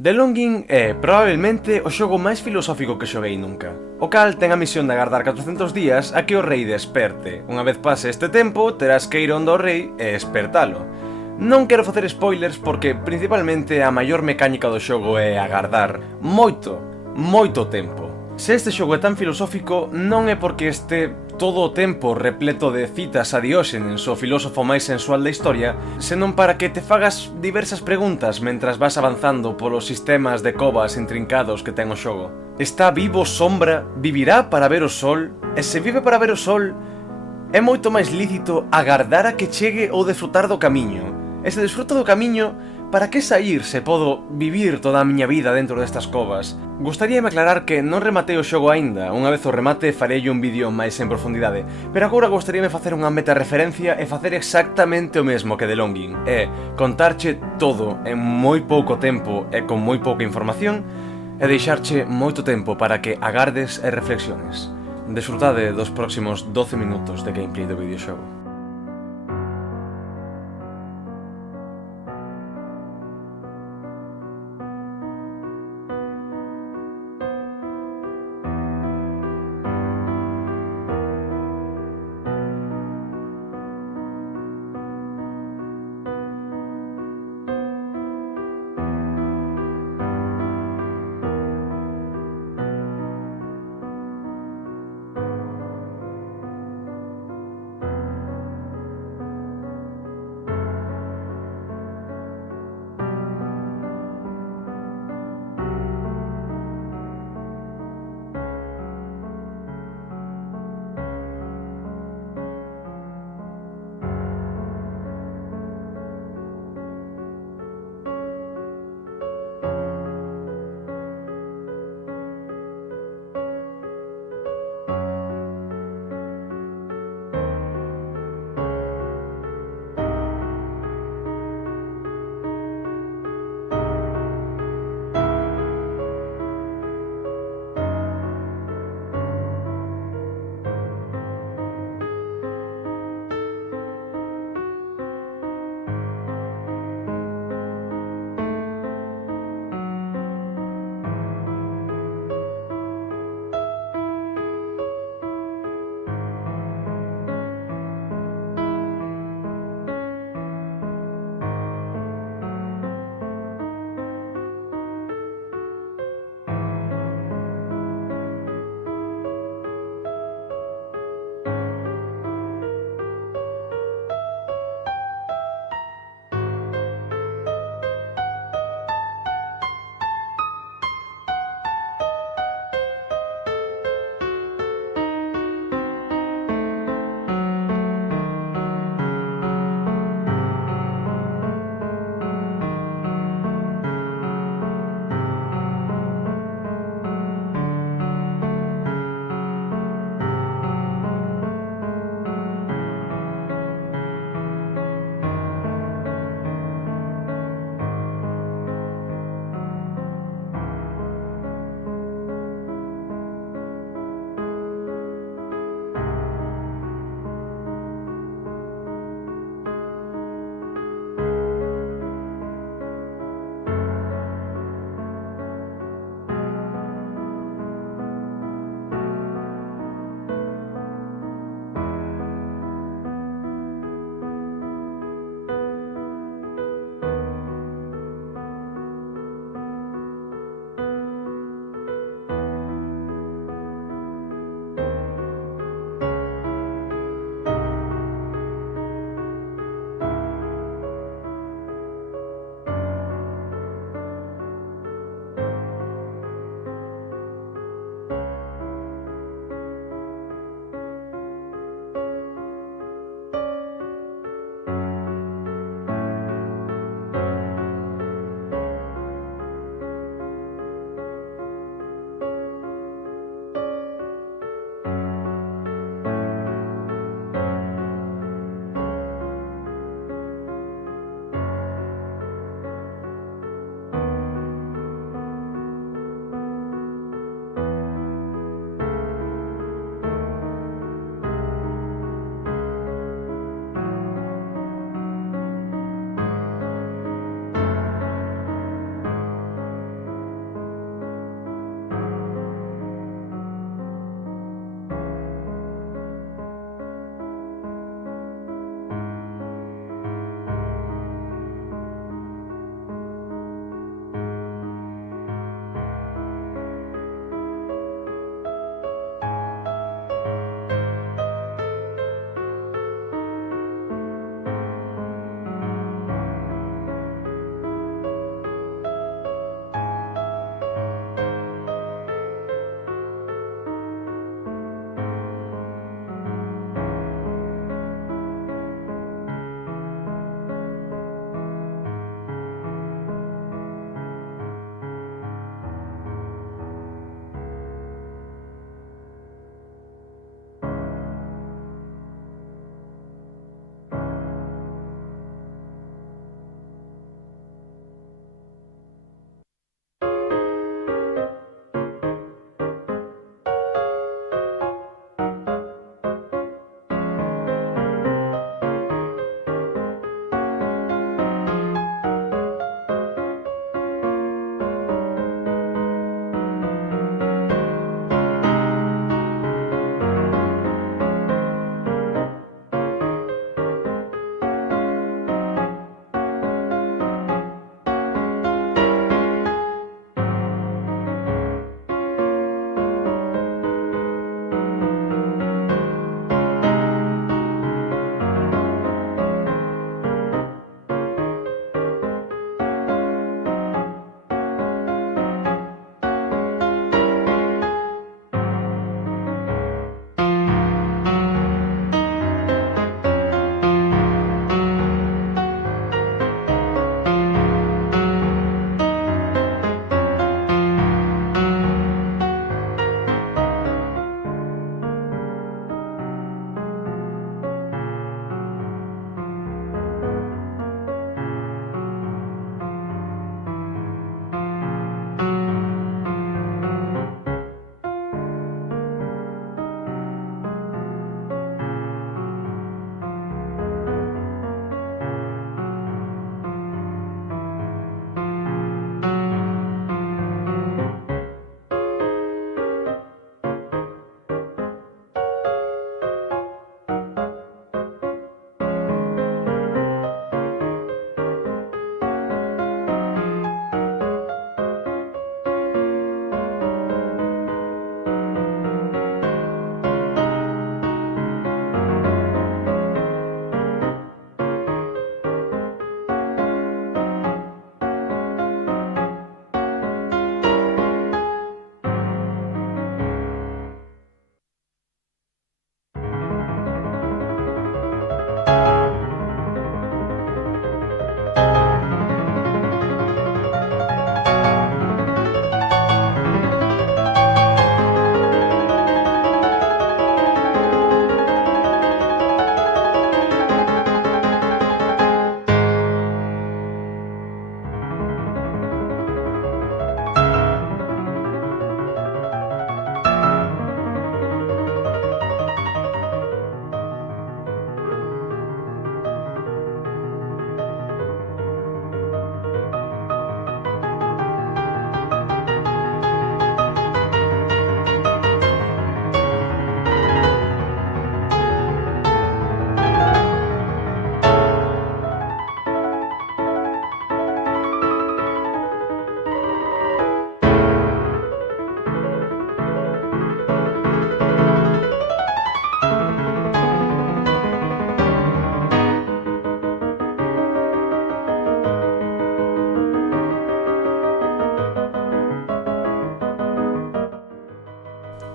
The Longing é, probablemente, o xogo máis filosófico que xoguei nunca. O cal ten a misión de agardar 400 días a que o rei desperte. Unha vez pase este tempo, terás que ir onde o rei e espertalo. Non quero facer spoilers porque, principalmente, a maior mecánica do xogo é agardar moito tempo. Se este xogo é tan filosófico, non é porque este todo o tempo repleto de citas a Dióxenes, o filósofo máis sensual da historia, senón para que te fagas diversas preguntas mentras vas avanzando polos sistemas de covas intrincados que ten o xogo. Está vivo Sombra? Vivirá para ver o sol? E se vive para ver o sol, é moito máis lícito agardar a que chegue ou desfrutar do camiño. E se desfruto do camiño, para que sair se podo vivir toda a miña vida dentro destas covas? Gustaríame aclarar que non rematei o xogo aínda. Unha vez o remate farei un vídeo máis en profundidade, pero agora gustaríame facer unha meta referencia e facer exactamente o mesmo que The Longing, e contarche todo en moi pouco tempo e con moi pouca información, e deixarche moito tempo para que agardes e reflexiones. Desfrutade dos próximos 12 minutos de gameplay do videoxogo.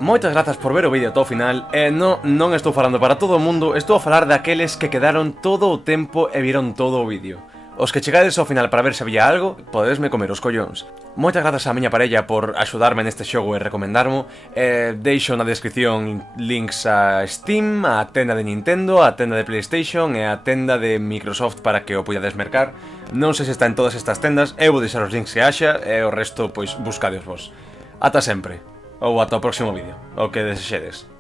Moitas grazas por ver o vídeo ata o final, e non estou falando para todo o mundo, estou a falar daqueles que quedaron todo o tempo e viron todo o vídeo. Os que chegades ao final para ver se había algo, podesme comer os collóns. Moitas grazas á miña parella por axudarme neste xogo e recomendarmo. Deixo na descripción links a Steam, a tenda de Nintendo, a tenda de PlayStation e a tenda de Microsoft para que o poidades mercar. Non sei se está en todas estas tendas, eu vou deixar os links que haxa e o resto, pois, buscadeos vos. Ata sempre, ou ata o próximo vídeo, o que desexedes.